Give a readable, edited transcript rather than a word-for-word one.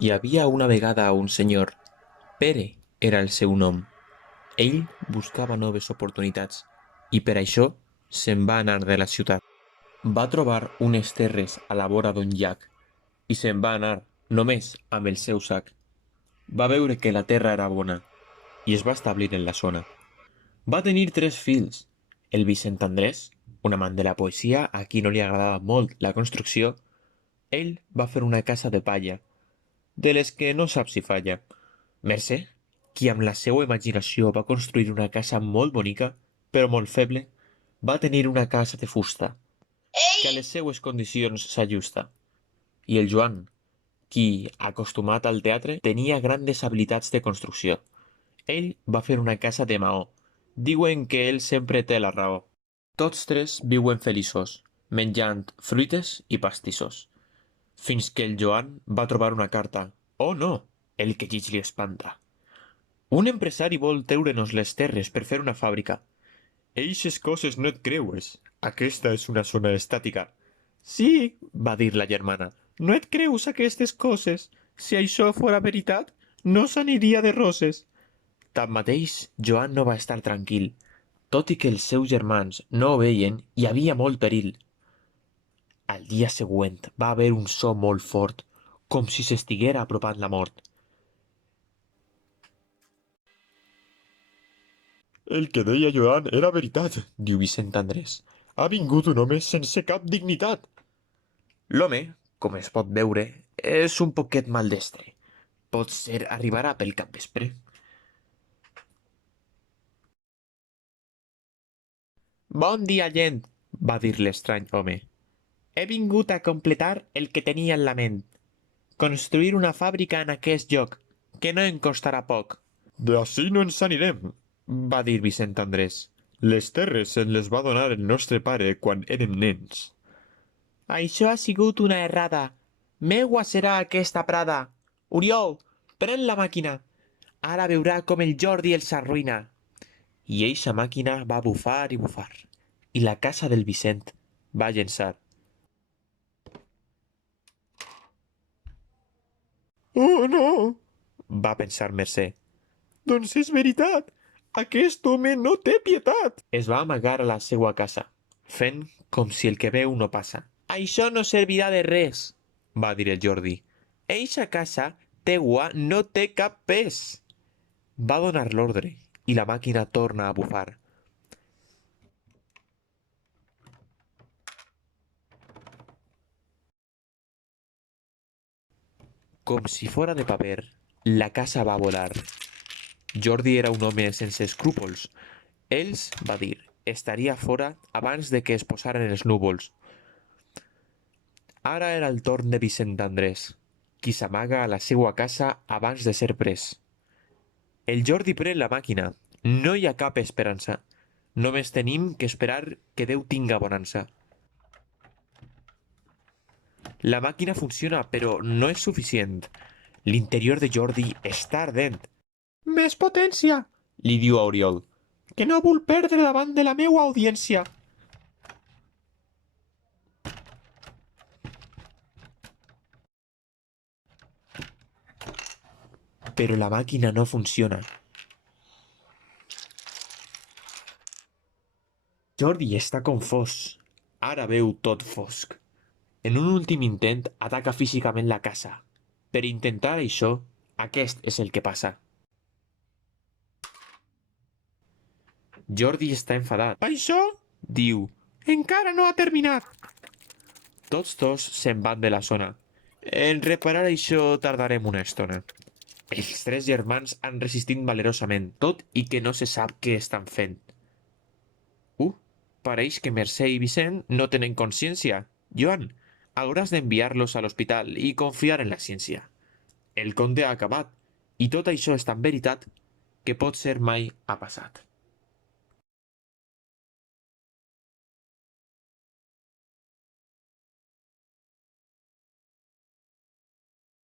Hi havia una vegada un senyor. Pere era el seu nom. Ell buscava noves oportunitats i per això se'n va anar de la ciutat. Va trobar unes terres a la vora d'un llac i se'n va anar només amb el seu sac. Va veure que la terra era bona i es va establir en la zona. Va tenir tres fills. El Vicent Andrés, un amant de la poesia a qui no li agradava molt la construcció, ell va fer una casa de palla, de les que no sap si falla. Mercè, qui amb la seva imaginació va construir una casa molt bonica, però molt feble, va tenir una casa de fusta, que a les seues condicions s'ajusta. I el Joan, qui, acostumat al teatre, tenia grandes habilitats de construcció. Ell va fer una casa de maó. Diuen que ell sempre té la raó. Tots tres viuen feliços, menjant fruites i pastissos. Fins que el Joan va trobar una carta. Oh no! El que lleig li espanta. Un empresari vol treure'ns les terres per fer una fàbrica. Eixes coses no et creues. Aquesta és una zona estàtica. Sí, va dir la germana, no et creus aquestes coses. Si això fora veritat, no s'aniria de roses. Tanmateix, Joan no va estar tranquil. Tot i que els seus germans no ho veien, hi havia molt perill. Al dia següent va haver un so molt fort, com si s'estiguera apropant la mort. El que deia Joan era veritat, diu Vicent Andrés. Ha vingut un home sense cap dignitat. L'home, com es pot veure, és un poquet maldestre. Potser arribarà pel capvespre. Bon dia, gent, va dir l'estrany home. He vingut a completar el que tenia en la ment. Construir una fàbrica en aquest lloc, que no em costarà poc. D'ací no ens anirem, va dir Vicent Andrés. Les terres se les va donar el nostre pare quan érem nens. Això ha sigut una errada. Meua serà aquesta prada. Oriol, pren la màquina. Ara veurà com el Jordi els arruïna. I eixa màquina va bufar i bufar. I la casa del Vicent va llençar. Oh, no! Va pensar Mercè. Doncs és veritat. Aquest home no té pietat. Es va amagar a la seua casa, fent com si el que veu no passa. Això no servirà de res, va dir el Jordi. Eixa casa teua no té cap pes. Va donar l'ordre i la màquina torna a bufar. Com si fora de paper, la casa va volar. Jordi era un home sense escrúpols. Ells, va dir, estaria fora abans de que es posaren els núvols. Ara era el torn de Vicent Andrés, qui s'amaga a la seua casa abans de ser pres. El Jordi pren la màquina. No hi ha cap esperança. Només tenim que esperar que Déu tinga bonança. La màquina funciona, però no és suficient. L'interior de Jordi està ardent. Més potència, li diu a Oriol, que no vull perdre davant de la meua audiència. Però la màquina no funciona. Jordi està confós. Ara veu tot fosc. En un últim intent ataca físicament la casa. Per intentar això, aquest és el que passa. Jordi està enfadat. Això, diu, encara no ha terminat. Tots dos se'n van de la zona. En reparar això tardarem una estona. Els tres germans han resistit valerosament, tot i que no se sap què estan fent. Pareix que Mercè i Vicent no tenen consciència. Joan, hauràs d'enviar-los a l'hospital i confiar en la ciència. El conte ha acabat, i tot això és tan veritat que pot ser mai ha passat.